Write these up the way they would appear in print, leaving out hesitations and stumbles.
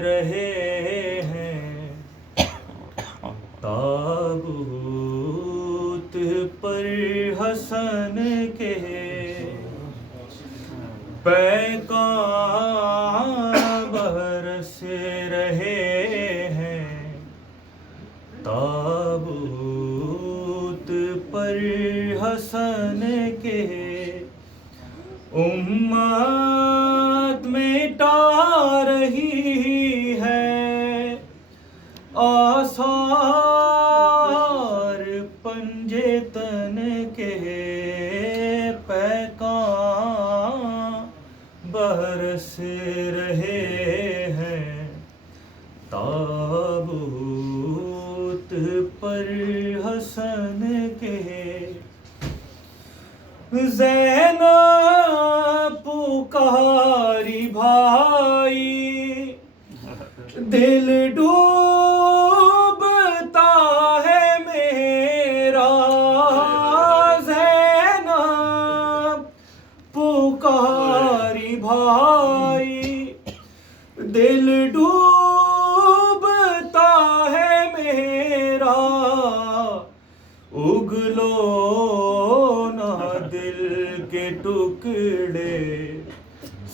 رہے ہیں تابوت پر حسن کے پیکان برس رہے ہیں تابوت پر حسن کے امت مٹا رہی ہے آثار پنجے تن کے پیکان برس رہے ہیں تابوت پر حسن کے زینب پکاری بھائی دل ڈوبتا ہے میرا زینب پکاری بھائی دل ڈوبتا ہے میرا اگلو نہ دل کے ٹکڑے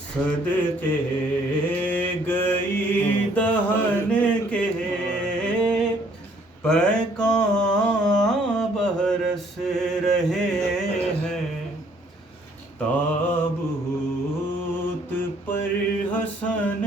صدقے گئی دہن کے پیکان برس رہے ہیں تابوت پر حسن